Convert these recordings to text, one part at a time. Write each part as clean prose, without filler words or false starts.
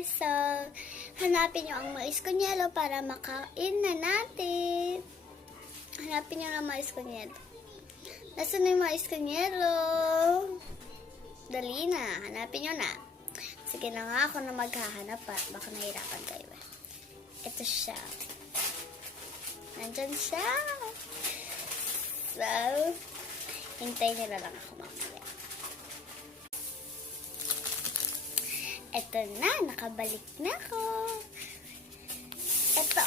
guys. So, hanapin nyo ang mais con yelo para makain na natin. Hanapin nyo ang mais con yelo. Nasaan na yung mais con yelo? Dali na. Hanapin nyo na. Sige na nga ako na maghahanap pa. Baka nahirapan kayo. Ito siya. Nandyan siya. So, hintayin nyo na lang ako mamaya. Ito na, nakabalik na ako. Ito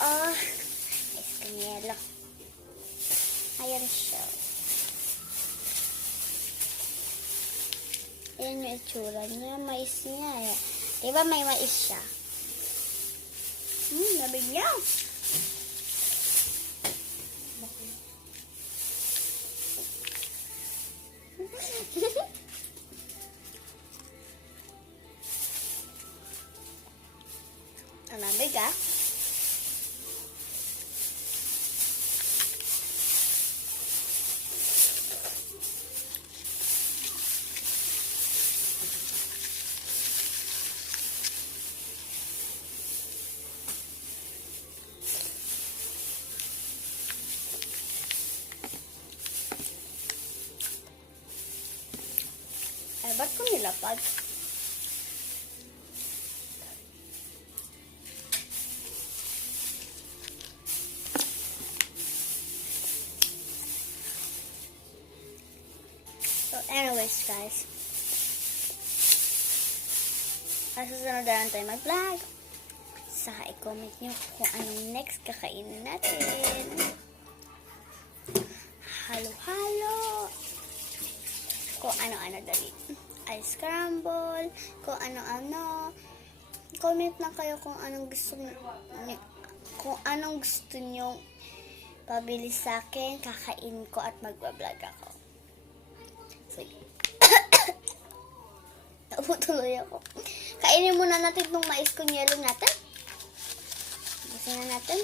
mais con yelo. Ayan siya. Ayan yung itsura niya, mais niya. Diba may mais siya? Labig niya. Ang labig Ay, ba't ko nilapag? So, anyways, guys. Susunod na lang tayo mag-vlog. Saka i-comment nyo kung anong next kakainin natin. Halo-halo. Kung ano-ano dali. Ice scramble. Kung ano-ano. Comment lang kayo kung anong gusto nyo. Kung anong gusto nyo pabili sa akin. Kakain ko at magbablog ako. Sige. Nautuloy ako. Kainin muna natin itong mais con yelo natin. Gusto na natin.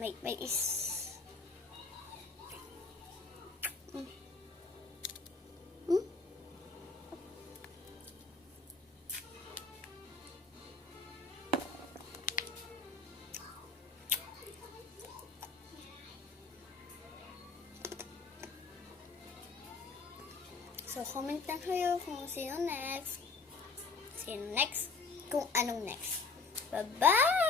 Mais. So, comment lang kayo kung sino next. Kung anong next. Bye-bye!